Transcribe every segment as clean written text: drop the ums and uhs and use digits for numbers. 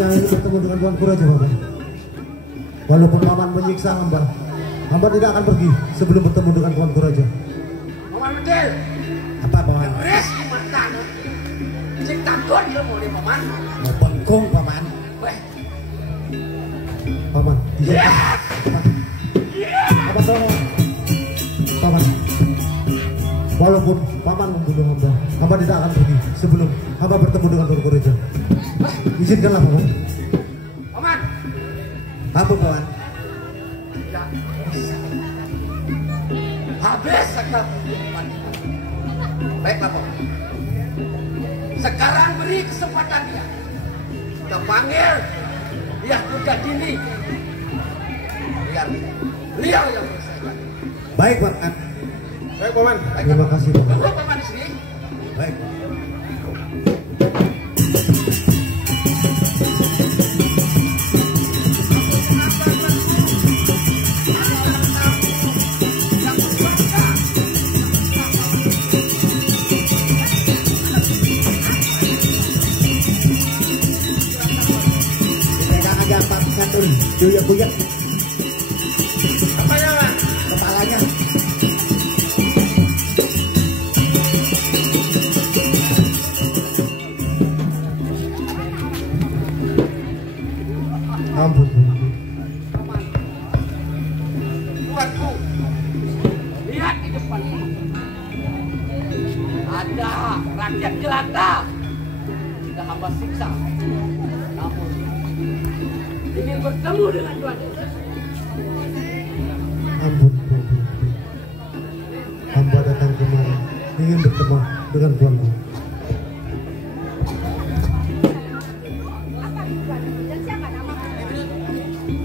hanya ingin bertemu dengan tuanku Raja Paman. Walaupun Paman menyiksa hamba, hamba tidak akan pergi sebelum bertemu dengan tuanku Raja. Paman Medel. Apa Paman? Res mata. Cek takut dia mau dia Paman. Mau bengkong Paman. Weh. Paman, tidak. Apa Paman? Paman. Walaupun Paman membunuh hamba, hamba tidak akan pergi sebelum hamba bertemu dengan tuanku Raja. Izinkanlah Paman. Paman. Apa Paman? Tidak. Habis sekali. Baiklah Paman. Sekarang beri kesempatan dia. Kita panggil dia juga dini. Biar beliau yang selesaikan. Baik Paman. Baik Paman. Terima kasih Paman. Tunggu Paman di sini. Baik. Kuyak-kuyak. Apanya Pak? Kepalanya. Ampun. Tuanku, lihat di depan. Ada rakyat jelata. Sudah hamba siksa. Namun ingin bertemu dengan Tuhan. Ampun. Hamba datang kemari ingin bertemu dengan tuanku.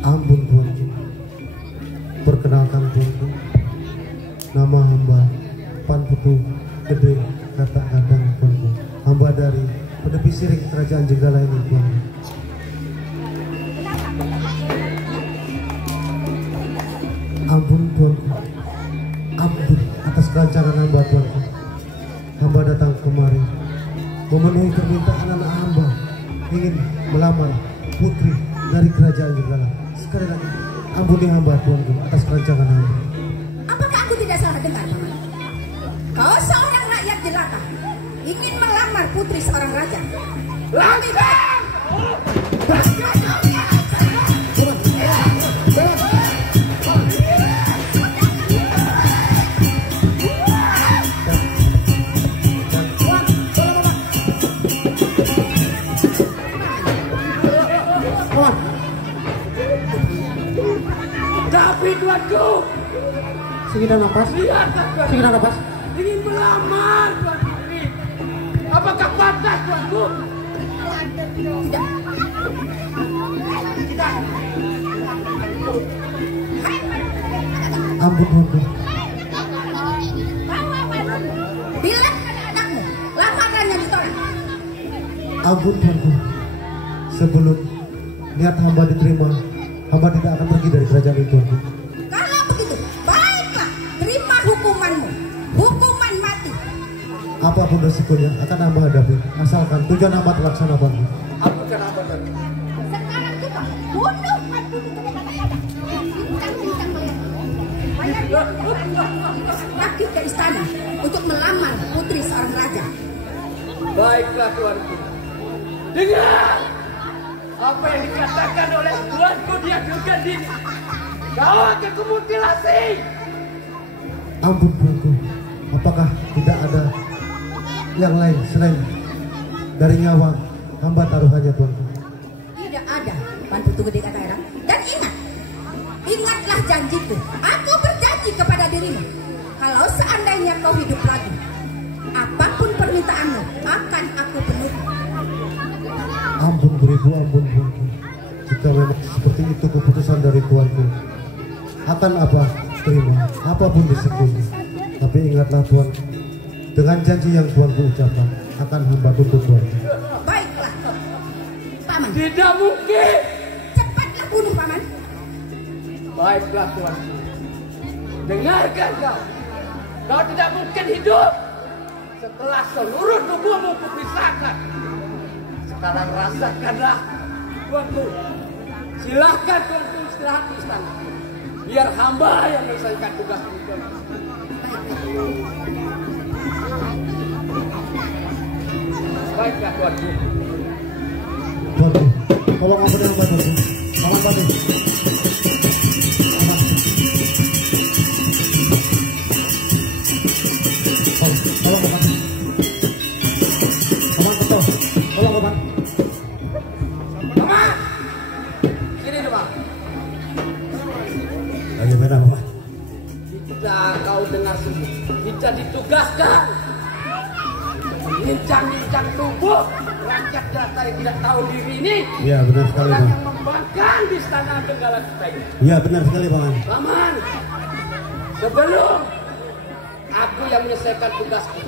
Ampun tuanku. Perkenalkan tuanku. Nama hamba Panputu Gede Kadang tuanku. Hamba dari Penepi Siring Kerajaan Jenggala ini tuanku. Ampun tuanku. Ampun atas kelancaran hamba tuanku. Hamba datang kemari memenuhi permintaan anak hamba, ingin melamar putri dari kerajaan Jenggala. Sekali lagi ampuni hamba tuanku atas kelancaran hamba. Apakah aku tidak salah dengar, Paman? Kau seorang rakyat jelata ingin melamar putri seorang raja. Langsung! Tapi tuanku, Segera nafas. lihatlah tuanku. Segera nafas. Ingin melamar tuanku ini. Apakah pantas tuanku? Tidak. Tidak. Ampun tuanku. Bilang pada anakmu, lamarannya ditolak. Ampun tuanku. Sebelum niat hamba diterima, hamba tidak akan pergi dari kerajaan itu tuanku. Kalau begitu, baiklah, terima hukumanmu. Hukuman mati. Apapun resikonya akan hamba hadapi, asalkan tujuan hamba terlaksana tuanku. Apa kenapa tuanku? Sekarang juga bunuh mati di kata-kata. Bintang-bintang bayar pergi ke istana untuk melamar putri seorang raja. Baiklah tuanku. Dengar apa yang dikatakan oleh tuanku dia juga di. Kau akan kumutilasi. Ampun tuanku. Apakah tidak ada yang lain selain dari nyawa hamba taruhannya tuanku? Tidak ada, Panputu Gede Kataerang. Dan ingatlah janjiku. Aku berjanji kepada dirimu, kalau seandainya kau hidup lagi, apapun permintaanmu akan aku penuhi. Ampun beribu, ampun tuanku. Jika memang seperti itu keputusan dari tuanku, akan apa terima, apapun risikonya. Tapi ingatlah tuan, dengan janji yang tuanku ucapkan, akan hamba tuntut tuanku. Baiklah, Paman. Tidak mungkin. Cepatlah bunuh Paman. Baiklah tuanku. Dengarkan kau. Kau tidak mungkin hidup setelah seluruh tubuhmu kupisahkan. Sekarang rasakanlah tuanku. Silahkan tuanku istirahat di istana. Biar hamba yang menyelesaikan tugas tuan. Baiklah tuanku. Tuanku, tolong apa dengan tuanku? Paman Pati. Tolong paman. Paman betul. Tolong paman. Paman. Sini dulu, Bang. Bagaimana paman? Kita kau dengar semua. Kita ditugaskan nincang-nincang tubuh rakyat data yang tidak tahu diri ini. Iya benar sekali Orang paman. yang membangkang di istana Benggala kita ini. Iya benar sekali paman. Paman, sebelum aku yang menyelesaikan tugasku,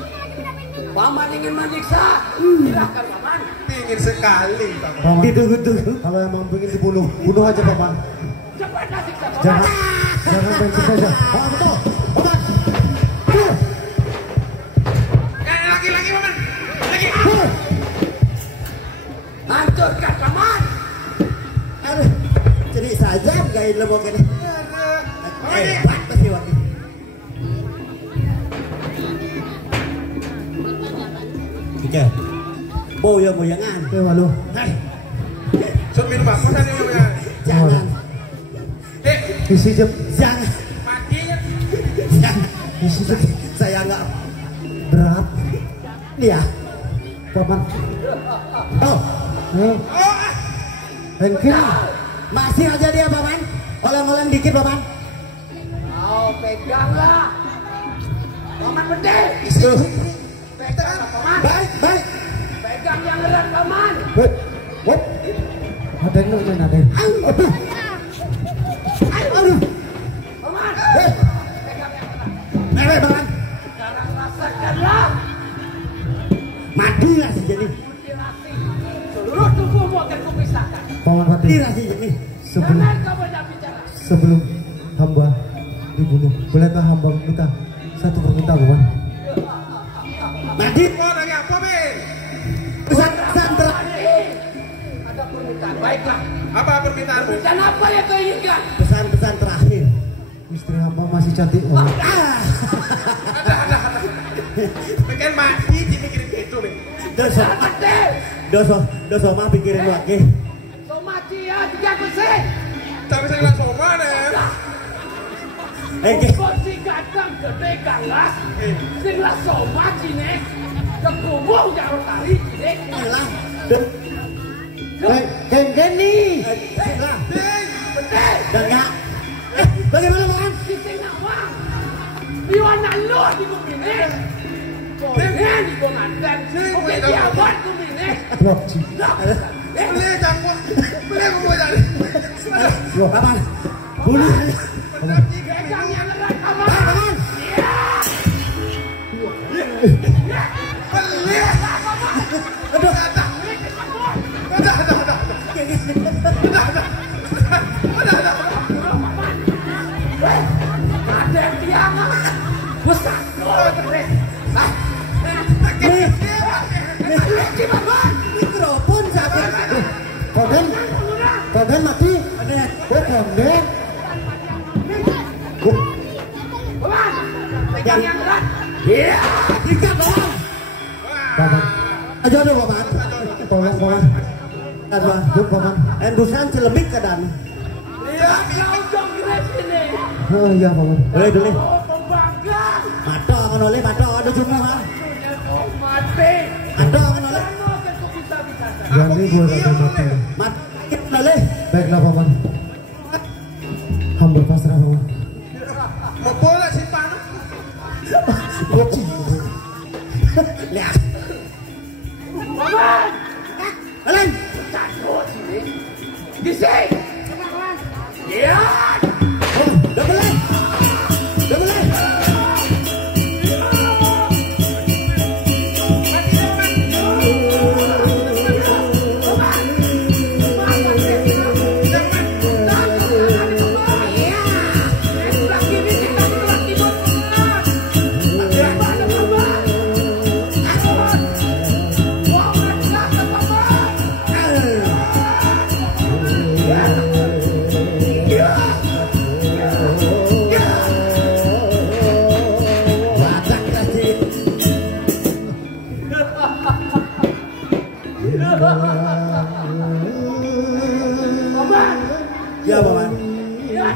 paman ingin menyiksa, silahkan paman. Ingin sekali, Paman. Paman tunggu. Kalau emang ingin dibunuh, bunuh aja paman. Cepatlah siksa paman. Jangan main saja. Paman betul. Paman. Lagi, Paman. Lagi. Hancurkan paman. Aduh, jadi saja gain lebok ini. Hebat pasti wakil. Oke. Boyang-boyangan. Walu. Hai, Sumin Pak, masa ini ya? jangan, Isi jep. jangan, Mati. jangan. Isi jep. Saya nggak Berat. dia. Paman. Oh, Engkin. masih aja dia paman. Oleng-oleng dikit paman. Kau peganglah. Paman bedil. Peganglah paman. Baik. Pegang yang erat paman. Wait. What? Ada yang main ada. Aduh. Paman. Hei, Pegang yang erat. paman. Sekarang rasakanlah Matilah si Jenny. mutilasi. Seluruh tubuhmu akan kupisahkan. Paman Pati. Matilah si Jenny. Jangan kau banyak bicara. Sebelum hamba dibunuh, bolehkah hamba minta satu permintaan paman? Mati. Oh, lagi apa, Ben? Pesan terakhir. Ada permintaan. Baiklah. Apa permintaanmu? Permintaan apa yang kau inginkan? Pesan terakhir. Istri hamba masih cantik paman. Ah, Ada. Pengen mati, dipikirin gitu, Ben. dosa, Bedil. dosa mah pikirin lagi. So mati ya 3%. Tapi saya langsung mana ya? Kau si gadang gede galas. Sing lah so mati nih. Kekubung jauh tali nih. Alah, Geng nih. lah, Bedil. dan nggak. Bagaimana paman? Sing nawang. Diwana lu di bumi nih. Dengan di komandan. Oke dia buat bumi nih. Blok Ci. Beli jangkut. Beli aku jadi. Blok. Paman, bunuh. Pegang yang erat kamu. Paman, Beli. aduh, Ada yang tiang. Besar. Oh terus. mikrofon sakit. Koden mati. Oh koden. Paman. Pegang yang erat. Iya. Ikat paman. Paman. Aja dong paman. Tolong paman. Aduh, Yuk paman. endusan celebik kedan. Iya. Kau dong sini. Oh iya paman. Boleh dulu. Oh pembangkang. Mato ngonole, mato ada cuma mah. Oh mati. Mato ngonole, Kamu akan kau bisa. Jangan buat ada mati. mati ngonole. Baiklah paman. Hamba pasrah paman. Mau bola sih, Pak. Boci. Lihat, Paman. kalian. Takut sini. Di sini. Iya. Oh, double leg. Double leg.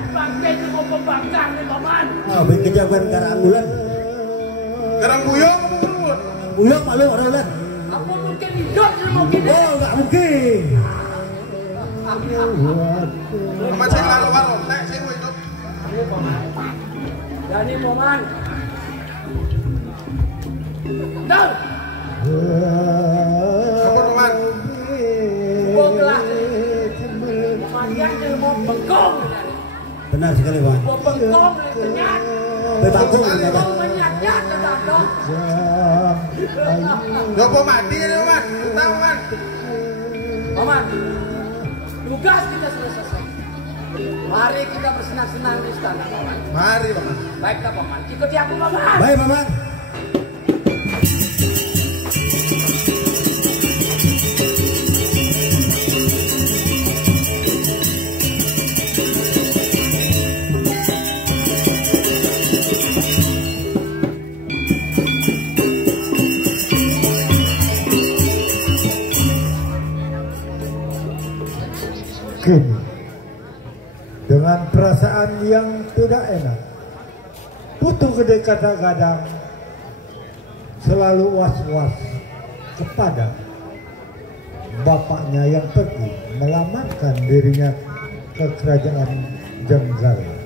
bangkai itu mau pembakar nih paman. Oh, bikin jagoan karang bulan. Karang buyong. Buyong malu orang bulan. Apa mungkin hidup mungkin? Oh, nggak mungkin. Paman saya lalu warung, nek saya mau hidup. Ayo paman. Jadi paman. Tahu? Apa paman? Bonglah. Paman yang mau bengkong. Benar sekali, Pak. Mau bengkong ternyata. Bebangkung Mau kata. menyat-nyat kata. Gak mau mati ya paman, tahu kan? Paman, tugas kita sudah selesai. Mari kita bersenang-senang di istana, paman. Mari paman. Baiklah, paman. Ikuti aku, paman. Baik, Paman. Kini, dengan perasaan yang tidak enak, Putu Gede kadang-kadang selalu was-was kepada bapaknya yang pergi melamarkan dirinya ke kerajaan Jenggala.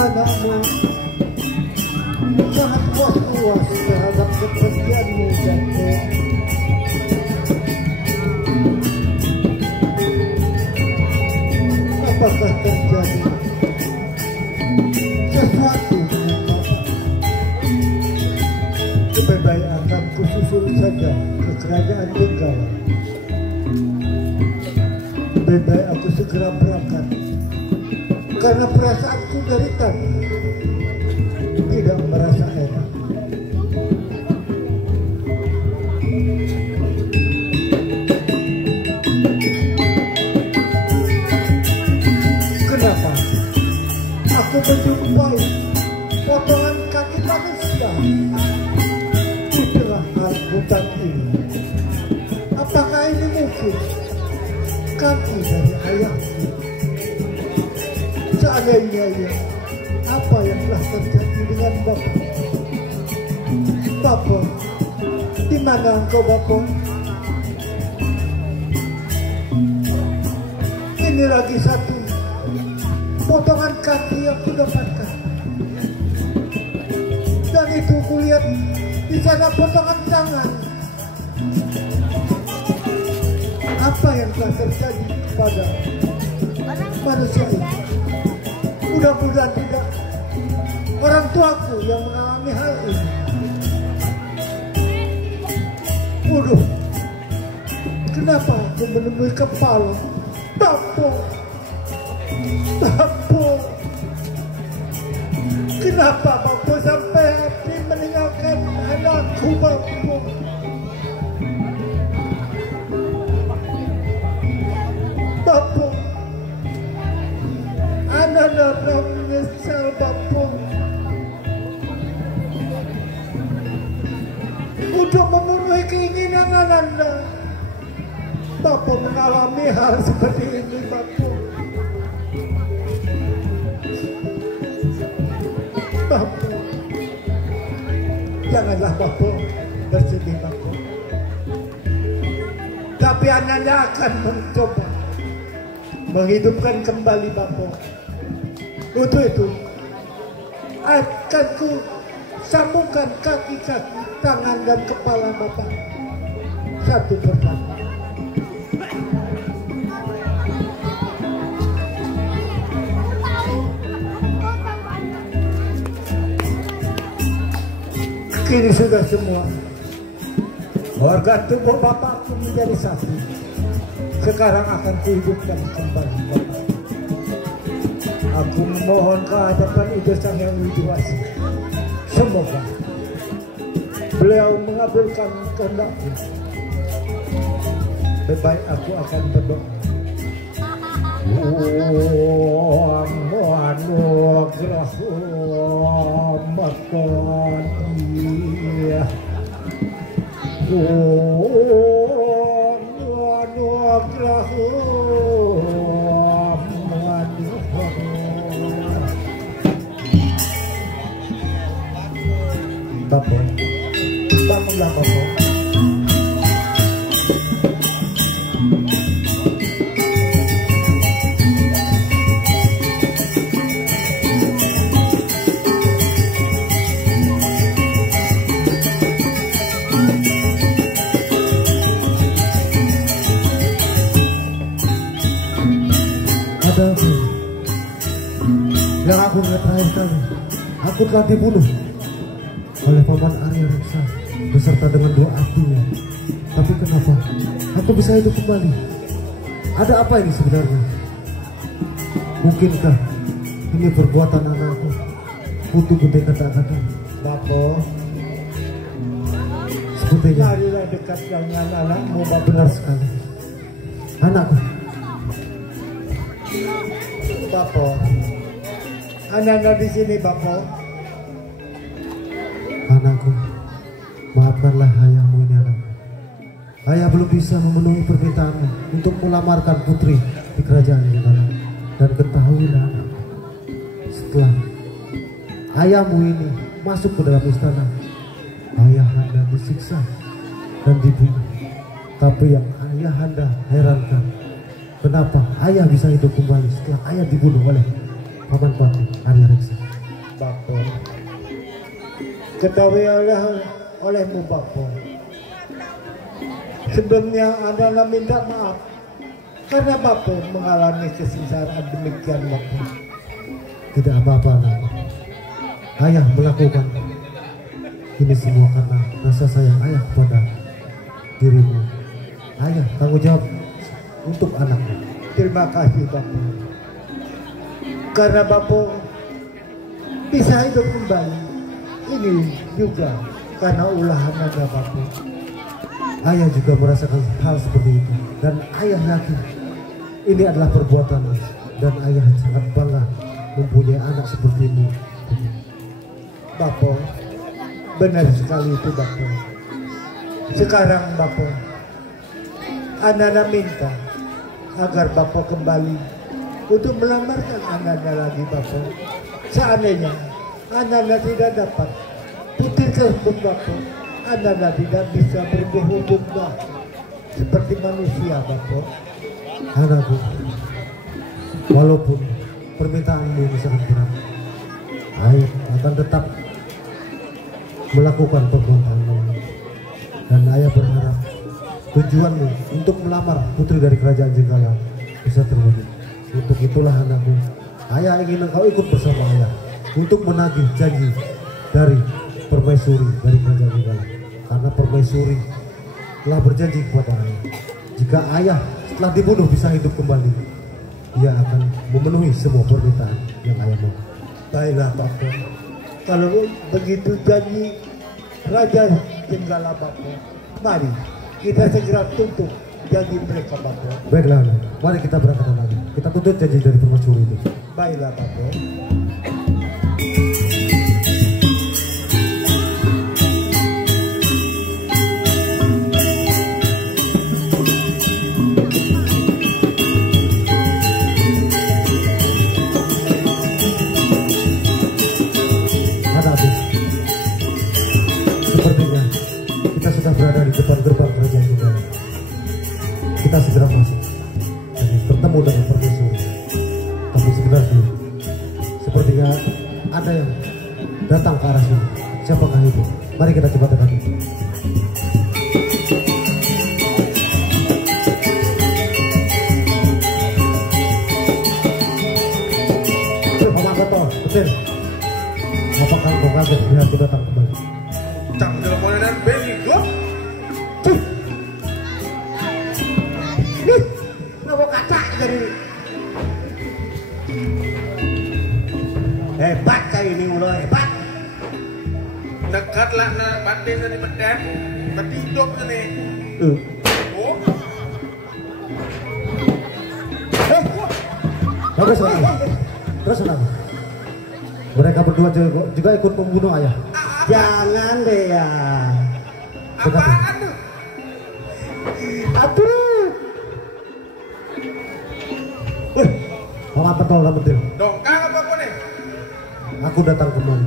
Anakmu sangat puas-puas terhadap kepergianmu, Jatuh. Apakah terjadi sesuatu dengan Bapak? Lebih baik akan kususul saja ke kerajaan Jenggala. Lebih baik aku segera berangkat, karena perasaanku dari tadi tidak merasa enak. Kenapa aku menjumpai potongan kaki manusia di tengah hutan ini? Apakah ini mungkin kaki dari ayahku? Seandainya ya, apa yang telah terjadi dengan Bapak? Bapak, di mana engkau, Bapak? Ini lagi satu potongan kaki yang kudapatkan, dan itu kulihat di sana potongan tangan. Apa yang telah terjadi kepada manusia ini? Mudah-mudahan tidak orang tuaku yang mengalami hal ini. Waduh, kenapa aku menemui kepala? Bapak, kenapa Bapak sampai hati meninggalkan anakku, Bapak? Bapak, anak-anak menyesal, Bapak. Untuk memenuhi keinginan Anda, Bapak mengalami hal seperti ini, Bapak. Bapak, janganlah Bapak bersedih, Bapak. Tapi Anda akan mencoba menghidupkan kembali Bapak. Untuk itu akan ku sambungkan kaki-kaki, tangan dan kepala Bapak satu persatu. Kini sudah semua Organ tubuh bapakku menjadi satu. Sekarang akan kuhidupkan kembali bapak. Aku memohon ke hadapan Ibu Sang Hyang Widiwasi. Semoga beliau mengabulkan kehendakku. Lebih baik aku akan berdoa. Bapak, bangunlah bapak. Ada apa? Yang aku lihat terakhir kali, aku telah dibunuh oleh Paman Arya Reksa beserta dengan 2 abdinya. Tapi kenapa aku bisa hidup kembali? Ada apa ini sebenarnya? Mungkinkah ini perbuatan anakku, Putu Gede kata-kata? Bapak, Sepertinya marilah dekat dengan anakmu bapak. benar sekali. Anakku, Bapak, anak-anak di sini bapak. anakku, maafkanlah ayahmu ini anakku. Ayah belum bisa memenuhi permintaanmu untuk melamarkan putri di kerajaan Jenggala. Dan ketahuilah anakku, setelah ayahmu ini masuk ke dalam istana, ayahanda disiksa dan dibunuh. Tapi yang ayahanda herankan, kenapa ayah bisa hidup kembali setelah ayah dibunuh oleh Paman Pati Arya Reksa? Bapak, ketahui olehmu bapak. Sebelumnya anda minta maaf karena bapak mengalami kesengsaraan demikian bapak. Tidak apa-apa anakku. Ayah melakukan ini semua karena rasa sayang ayah kepada dirimu. Ayah tanggung jawab untuk anakmu. Terima kasih bapak. Karena bapak bisa hidup kembali, ini juga karena ulahan anda bapak. Ayah juga merasakan hal seperti itu. Dan ayah yakin ini adalah perbuatanmu. Dan ayah sangat bangga mempunyai anak sepertimu. Bapak, benar sekali itu bapak. Sekarang bapak, anak-anak minta agar bapak kembali untuk melamarkan anak-anak lagi bapak. Seandainya anak-anak tidak dapat putri tersebut bapak, anak-anak tidak bisa berhubung bapak seperti manusia bapak. Anakku, walaupun permintaanmu ini sangat berat, ayah akan tetap melakukan perbuatanmu. Dan ayah berharap tujuanmu untuk melamar putri dari kerajaan Jenggala bisa terwujud. Untuk itulah anakku, ayah ingin engkau ikut bersama ayah untuk menagih janji dari permaisuri dari kerajaan Jenggala. Karena permaisuri telah berjanji kepada ayah, jika ayah setelah dibunuh bisa hidup kembali, ia akan memenuhi semua permintaan yang ayah mau. Baiklah bapak, kalau begitu janji Raja Jenggala bapak, mari kita segera tuntut janji mereka bapak. Baiklah, mari kita berangkat lagi. Kita tuntut janji dari permaisuri itu. Baiklah bapak. Sepertinya kita sudah berada di depan gerbang kerajaan Jenggala. Kita segera masuk dan bertemu dengan permaisuri. Tapi sebenarnya sepertinya ada yang datang ke arah sini. Siapakah itu? Mari kita coba dekati. Paman Koto, betul. Apakah kau kaget melihatku datang kembali? Cang dalam dan begi kok. Cuk, jadi hebat kayak ini ulo hebat. Dekat lah na batin tadi beden, berarti hidup nih. Oh, Terus kenapa? Mereka berdua juga ikut membunuh ayah. Jangan deh ya. apaan tuh? Aduh. Paman Pentol dan Petir, Dongkang apa kau nih? aku datang kemari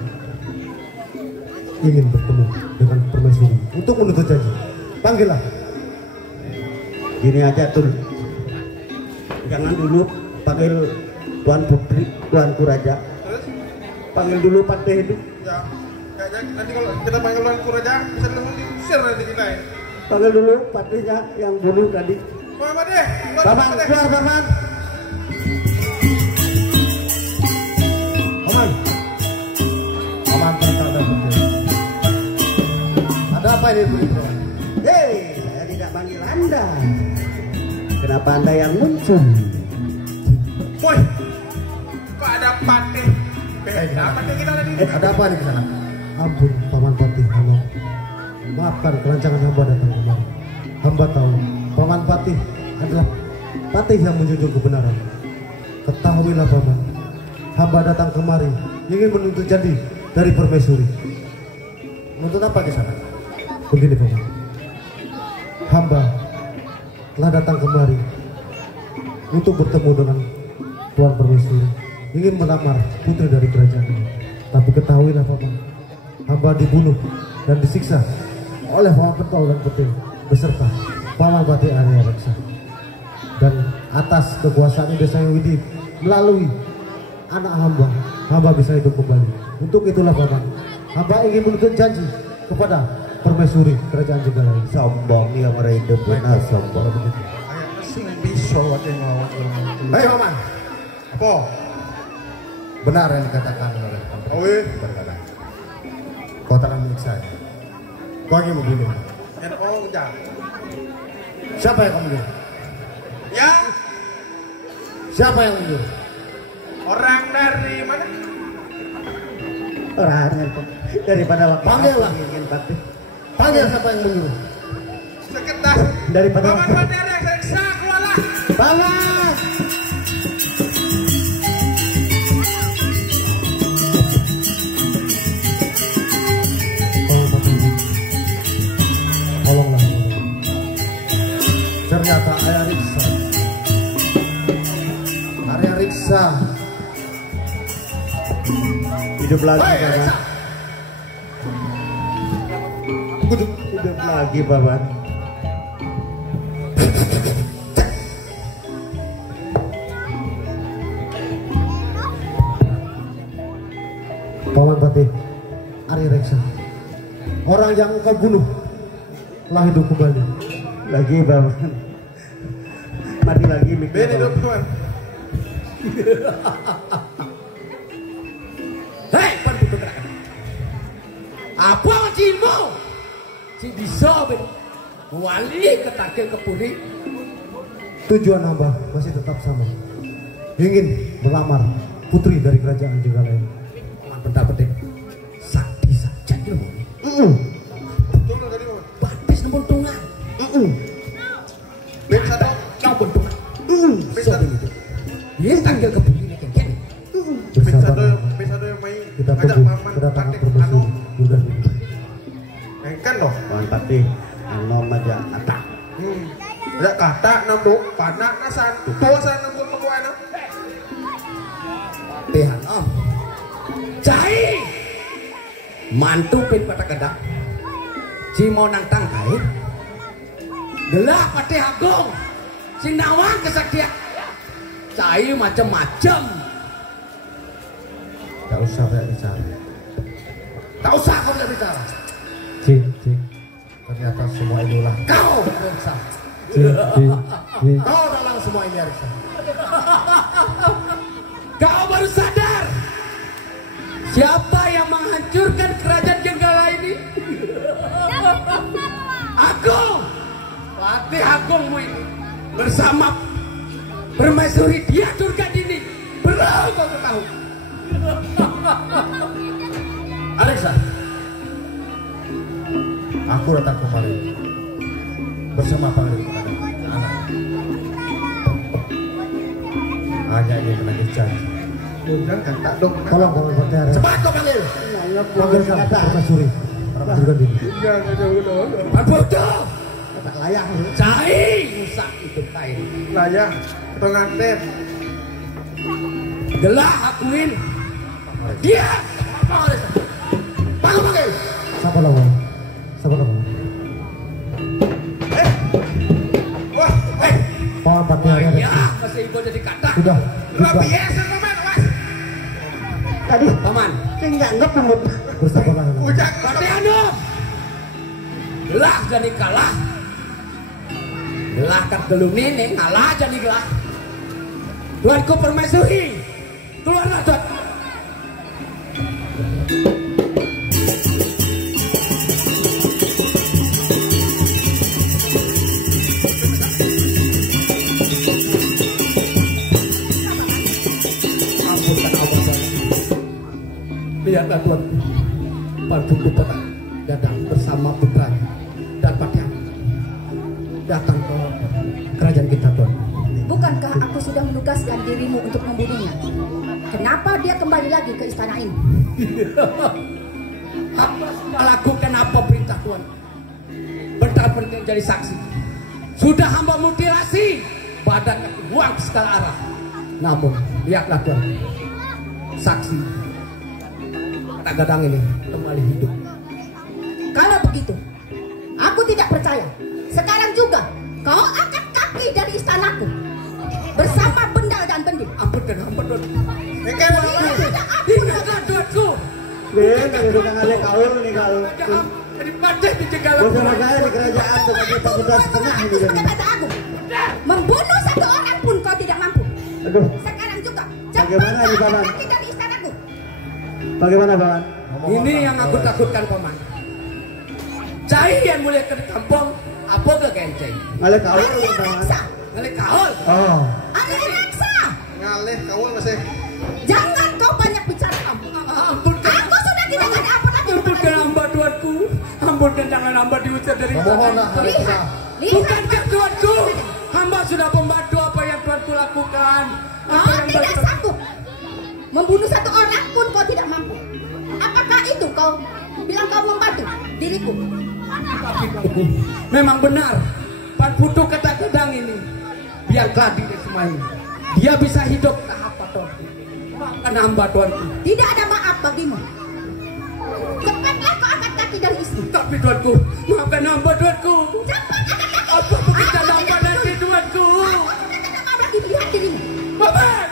ingin bertemu dengan permaisuri untuk menuntut janji. Panggillah. Gini aja tuh. Jangan dulu panggil Tuan Putri, Tuanku Raja. Terus? Panggil dulu Patih itu. Ya, kayaknya nanti kalau kita panggil Tuan Kuraja bisa langsung diusir nanti kita ya. Panggil dulu Patihnya yang bunuh tadi. Muhammad deh, Paman, keluar Paman. Paman. Paman Pentol dan Petir. Ada apa ini Petir? Hei, saya tidak panggil Anda. Kenapa Anda yang muncul? Woi, kok ada patih? Beda patih kita tadi. Ada apa nih di sana? Ampun Paman Patih Halo. Maafkan kelancangan hamba datang kemari. Hamba tahu Paman Patih adalah patih yang menjunjung kebenaran. Ketahuilah Paman, hamba datang kemari ingin menuntut janji dari permaisuri. Menuntut apa di sana? Begini Paman, hamba telah datang kemari untuk bertemu dengan Tuan Permaisuri, ingin melamar putri dari kerajaan ini. Tapi ketahuilah Paman, hamba dibunuh dan disiksa oleh Paman Pentol dan Petir beserta Paman Patih Arya Reksa. Dan atas kekuasaan Desa Widi melalui anak hamba bisa hidup kembali. Untuk itulah Paman, hamba ingin menuntut janji kepada Permaisuri kerajaan Jenggala ini. Sombong yang hidup benar sombong. Kayak mesin bisa wae ngawak. Baik Paman, Apa? benar yang dikatakan oleh Paman Oh, iya. berkata, kau tak akan menyiksa. Kau ingin membunuh. Yang orang jam. Siapa yang kamu bunuh? Ya, Siapa yang membunuh? orang dari mana? Orang daripada waktu Panggil lah. ingin Patih. Panggil siapa yang menyuruh. Seketas. Daripada Paman Patih ada yang seksa, keluarlah. Paman. Tolonglah. Ternyata Arya Riksa Hidup lagi Hei, Paman. Riksa. Hidup lagi Paman. Paman Patih Arya Reksa, orang yang engkau bunuh telah hidup kembali. Lagi Paman. Mati lagi mikir. Beda hidup tuan. Hei, pendutuk rakyat. Apa majimu? Si bisa ben wali ketake kepuri. Tujuan hamba masih tetap sama, ingin melamar putri dari kerajaan Jenggala ini. Pendapat sakti saja ilmu. Betul tadi Paman. Batis nembun tungan. Ben satu. Kau bentungan. Ben satu. Dia tanggil kepuri ini kan. Ben satu. Bersabar, Ben satu yang main. kita Ajak tunggu Paman kedatangan Patih. permaisuri Yuda ini. Kan loh. Paman Patih. Nom aja kata. Ada kata nambuk panak nasan. Tua san nambuk pekuan. Tihan om. Cai. Mantu pin pada kedak. Cimo nang tangkai. Gelah Patih Agung. Sinawang kesaktian. Cai macam-macam. Tak usah banyak bicara. Tak usah kau nak bicara. Cing. Ternyata semua ini ulah Kau Reksa. Cing. Kau dalam semua ini Reksa. Kau baru sadar siapa yang menghancurkan kerajaan Jenggala ini? Agung, Patih Agungmu ini bersama permaisuri dia Durga Dini. Perlu kau ketahui. Alexa, aku datang kemari bersama pangeran kepada anak. Hanya ingin menagih janji. Undang kata dong. Tolong Paman Pati Arya. Cepat kau panggil. Panggilkan permaisuri Durga Dini. Pan bodoh. Tak layak. Cai rusak hidup kain. Layak, atau nganten. Gelah akuin. Dia. Panggil. Siapa lawan? Siapa lawan? Wah, Paman Pati Arya. Ya, masih ibu jadi kata. Sudah. biasa paman, mas. Tadi Paman. saya nggak anggap nunggu. Bersabarlah. Ujang, Pati Anu. Gelah jadi kalah. Gelah kat gelung ini ngalah jadi gelah. Tuanku permaisuri. Keluarlah tuan. Lihatlah tuanku, Pan Putra datang bersama putranya dan pakaian datang ke kerajaan kita, tuan. Bukankah aku sudah menugaskan dirimu untuk membunuhnya? Kenapa dia kembali lagi ke istana ini? Apa lakukan apa perintah tuan? Bentar-bentar jadi saksi. Sudah hamba mutilasi, badan buang ke segala arah. Namun lihatlah tuan, saksi kata gadang ini kembali hidup. Kalau begitu, aku tidak percaya. Sekarang juga kau angkat kaki dari istanaku bersama bendal dan bendil. Ampun dan ampun tuan. Tidak ada ampun. Ingatlah tuanku. Dia kan udah ngalih kaul nih kaul. Jadi patah di segala Bersama saya di kerajaan sebagai pembunuh setengah ini. Sebagai kata aku, membunuh satu orang pun kau tidak mampu. Aduh, Sekarang juga Bagaimana cepat nih, Paman? angkat kaki dari istanaku. bagaimana Paman? Ini yang aku takutkan, Paman. Cai yang mulai ke kampung, apa ke kenceng? Ngalih kaul Arya Paman. Reksa, Ngalih kaul. Oh, Arya Reksa, ngalih kawal masih. jangan kau banyak bicara. Ampun dan Aku sudah tidak ada apa lagi. ampunkan hamba tuanku. Ampunkan jangan hamba diusir dari Mohonlah istana. Lihat, lihat. Bukankah tuanku? Hamba sudah membantu apa yang tuanku lakukan. Apa Kau yang tidak sanggup membunuh satu orang pun kau tidak mampu. Apakah itu kau bilang kau membantu diriku? Tapi tuanku, memang benar. Pan Putu kata gedang ini. Biarlah dia semua ini. Dia bisa hidup tahap tuanku. Maafkan hamba tuanku. Tidak ada maaf bagimu. Cepatlah kau angkat kaki dari istri. Tapi tuanku, maafkan hamba tuanku. Cepat angkat kaki. Apa pekerjaan hamba nanti tuanku? Aku sudah tidak mau lagi melihat dirimu. Paman!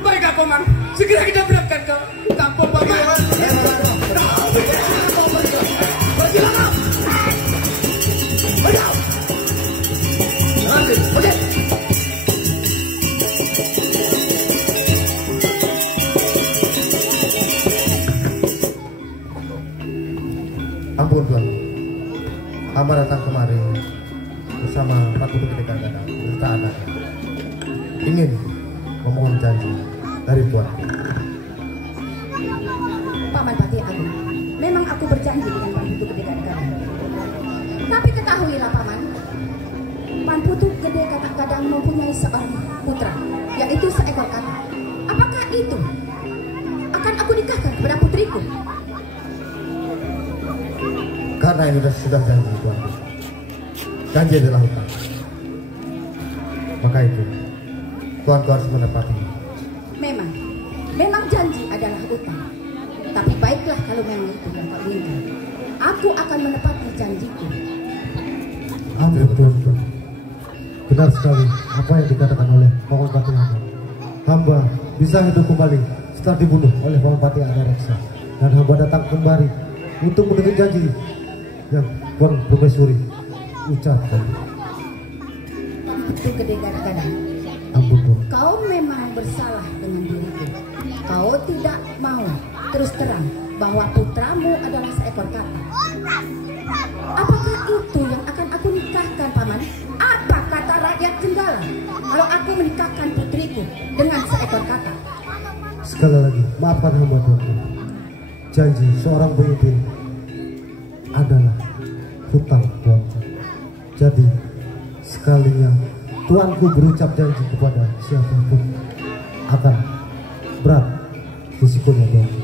Baiklah Paman, segera kita berangkat ke kampung Paman. Bersilakan. Bersilakan. Oke. Ampun Tuan, hamba datang kemari bersama 40 pendekar gadang serta anaknya. Ingin memohon janji dari Tuan. Paman Pati Agung, memang aku berjanji dengan Pan Putu Gede Kadang. Tapi ketahuilah Paman, Pan Putu Gede Kadang mempunyai seorang putra, yaitu seekor kata. Apakah itu akan aku nikahkan kepada putriku? Karena ini sudah janji Tuan. Janji adalah hutang. Maka itu Tuan harus menepati. Memang janji adalah hutang. Tapi baiklah kalau memang itu yang kau inginkan. Aku akan menepati janjiku. Ampun Tuan. Benar sekali apa yang dikatakan oleh Paman Pati Arya. Hamba bisa hidup kembali setelah dibunuh oleh Paman Pati Arya Reksa. Dan hamba datang kembali untuk memenuhi janji yang Tuan Permaisuri ucapkan. Itu Gede Kadang. Ampun Tuan. Kau memang bersalah dengan diriku. Kau tidak mau terus terang bahwa putramu adalah seekor kata. Apakah itu yang akan aku nikahkan, Paman? Apa kata rakyat Jenggala? Kalau aku aku menikahkan putriku dengan seekor kata. Sekali lagi, maafkan hamba tuanku. Janji seorang pemimpin adalah hutang tuanku. Jadi sekalinya tuanku berucap janji kepada siapapun akan berat risikonya tuanku.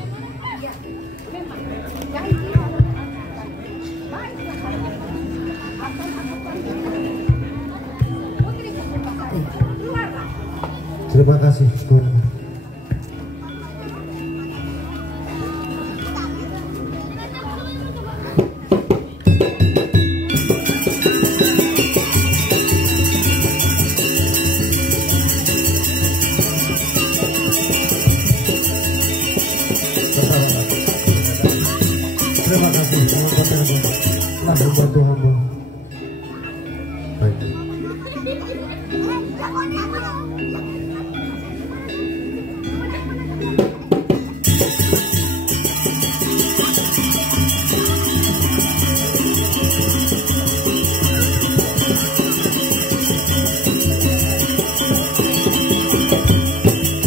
Terima kasih tuanku. Terima kasih telah membantu hamba. Baik.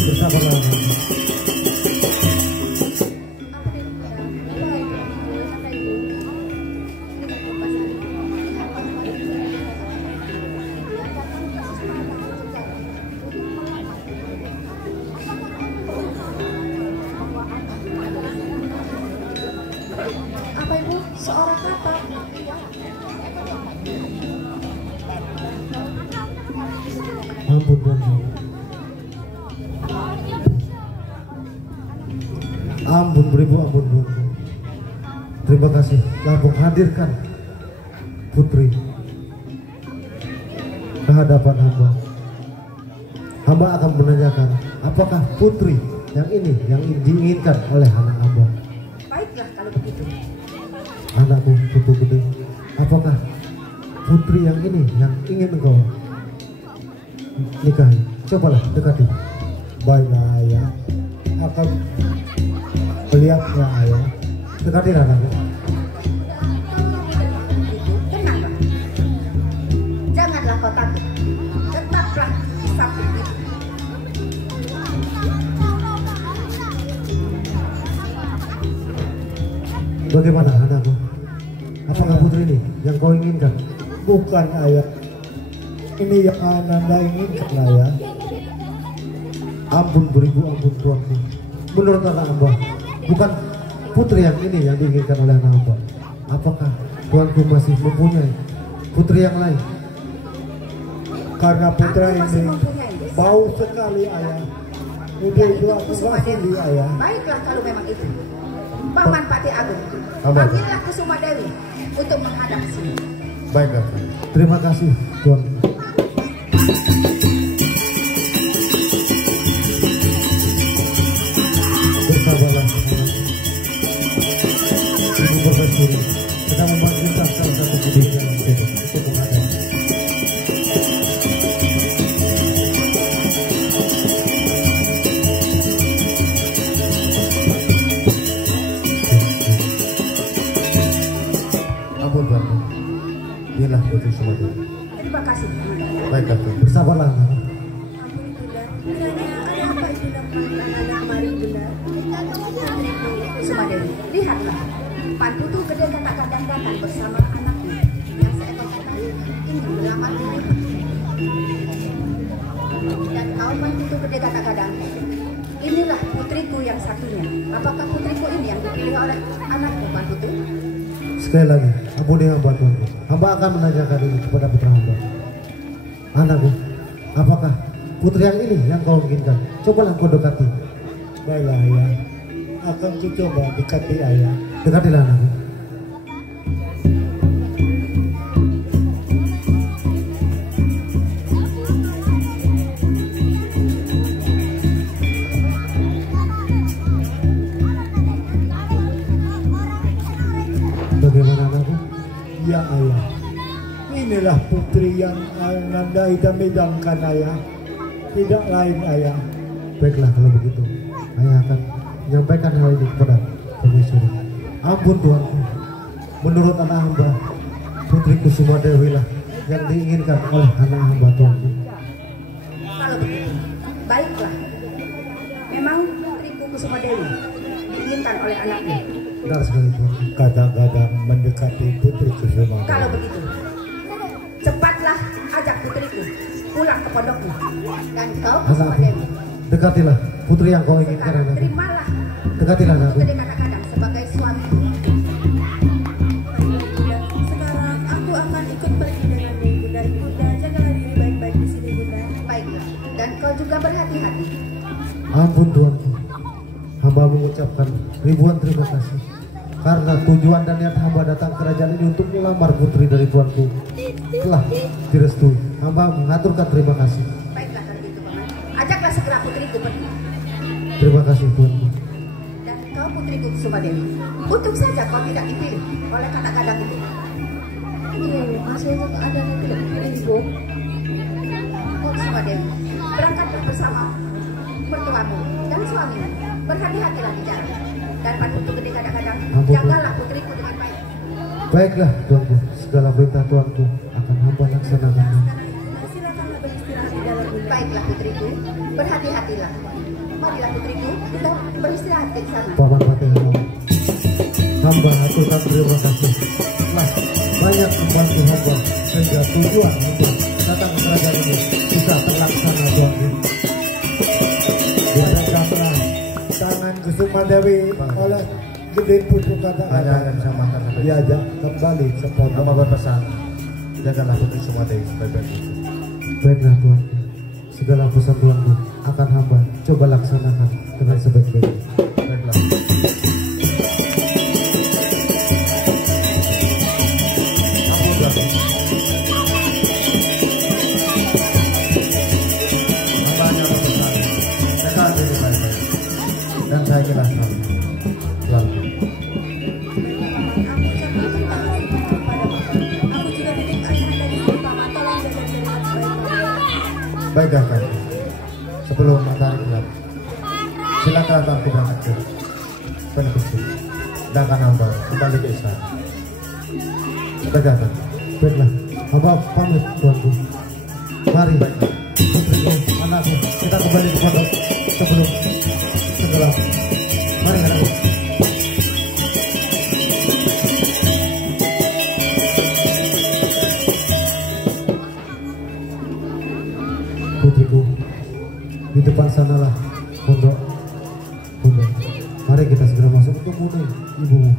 Bersabarlah. Apa ibu? Seorang kata. Ampun tuanku. Ampun beribu, ampun tuanku. Terima kasih telah menghadirkan putri ke hadapan hamba. Hamba akan menanyakan apakah putri yang ini yang diinginkan oleh anak hamba. Baiklah kalau begitu. Anakku putu gede, apakah putri yang ini yang ingin engkau nikahi? Cobalah dekati. Baiklah ayah, akan melihatnya ayah. Dekati anakku. Tenanglah. Janganlah kau takut. Tetaplah di samping itu. Bagaimana anakku? Apakah putri ini yang kau inginkan? Bukan ayah, ini yang Ananda inginkan ayah. Ampun beribu, ampun tuanku. Menurut anak hamba, bukan putri yang ini yang diinginkan oleh anak hamba. Apakah tuanku masih mempunyai putri yang lain? Karena putra Aku masih ini mempunyai. bau sekali ayah. Udah itu aku Kusuma nggak Dewi. sudi ayah. Baiklah kalau memang itu. Paman Pati Agung, Apa? panggillah Kusuma Dewi untuk menghadap sini. Baiklah. Terima kasih tuan. Bersabarlah. Ibu Permaisuri sedang memanggilkan salah satu budenya untuk menghadap. Ampun tuanku. Inilah putri Sumadi. Terima kasih. Baiklah tuan. Bersabarlah. Ampun Ibunda. Kiranya ada apa Ibunda anak kemari Ibunda? Kusuma Dewi, lihatlah. Pan Putu Gede kadang-kadang datang bersama anaknya yang seekor kata ingin melamar dirimu. Dan kau Pan Putu Gede kadang-kadang, inilah putriku yang satunya. Apakah putriku ini yang dipilih oleh anakku Pan Putu? Sekali lagi, ampuni hamba tuanku. Hamba akan menanyakan ini kepada putra hamba. Anakku, apakah putri yang ini yang kau inginkan? Cobalah kau dekati. Baiklah ayah, akan ku coba dekati ayah. Dekatilah anakku. Bagaimana anakku? Ya ayah, inilah putri yang Ananda idam-idamkan ayah. Tidak lain ayah. Baiklah kalau begitu, ayah akan menyampaikan hal ini kepada permaisuri. Ampun tuanku, menurut anak hamba, putri Kusuma Dewi lah yang diinginkan oleh anak hamba tuanku. Kalau Baiklah. Memang putriku Kusuma Dewi diinginkan oleh anaknya. Benar sekali Tuan. Kadang-kadang mendekati putri Kusuma. Kalau begitu, cepatlah ajak putriku pulang ke pondoknya. Dan kau Kusuma Dewi, Dekatilah putri yang kau inginkan. sekarang terimalah Dekatilah Putu aku. Gede Kadang-Kadang sebagai suami. Sekarang aku akan ikut pergi denganmu, Bunda. Bunda, jagalah diri baik-baik di sini, Bunda. Baiklah. Dan kau juga berhati-hati. Ampun Tuanku, hamba mengucapkan ribuan terima kasih karena tujuan dan niat hamba datang ke kerajaan ini untuk melamar putri dari Tuanku telah direstui. Hamba mengaturkan terima kasih. Baiklah kalau gitu, Paman. Ajaklah segera putriku pergi. Terima kasih Tuanku. Dan kau putriku Kusuma Dewi, untung saja kau tidak dipilih oleh Kadang-Kadang itu. Iya, hasilnya keadaan yang tidak dipilih, Ibu. Oh Kusuma Dewi, berangkatlah bersama mertuamu dan suamimu. Berhati-hatilah di jalan. Dan Putu Gede Kadang-Kadang, Ampun, jagalah putriku dengan baik. Baiklah Tuanku, segala perintah Tuanku akan hamba laksanakan. Silakanlah beristirahat di dalam, Bunda. Baiklah putriku, berhati-hatilah. Marilah putriku, kita beristirahat di sana. Paman Patih, hamba aturkan terima kasih telah banyak membantu hamba sehingga tujuan untuk datang ke kerajaan ini bisa terlaksana Tuanku. Diadapkanlah tangan Kusuma Dewi oleh Gede Putu Kadang-Kadang. Diajak kembali ke pondok. Hamba berpesan, jagalah putri Kusuma Dewi sebaik-baiknya. Baiklah Tuanku, segala pesan Tuanku akan hamba coba laksanakan dengan sebaik-baiknya. Baiklah. Ampun Tuanku. Hamba hanya berpesan, jaga diri baik-baik dan saya kira Tuanku. Aku juga titip ayah dari sini, Paman. Tolong jaga diri baik-baik. Baiklah kan, sebelum matahari gelap, silakan antarku berangkat ke Penekusi. Sedangkan hamba kembali ke istana. Baiklah kan, baiklah, hamba pamit Tuanku. Mari baiklah, putriku, anakku, kita kembali ke pondok sebelum tenggelam. Mari anakku. Putriku, di depan sanalah pondok. Mari kita segera masuk untuk membunuh ibumu.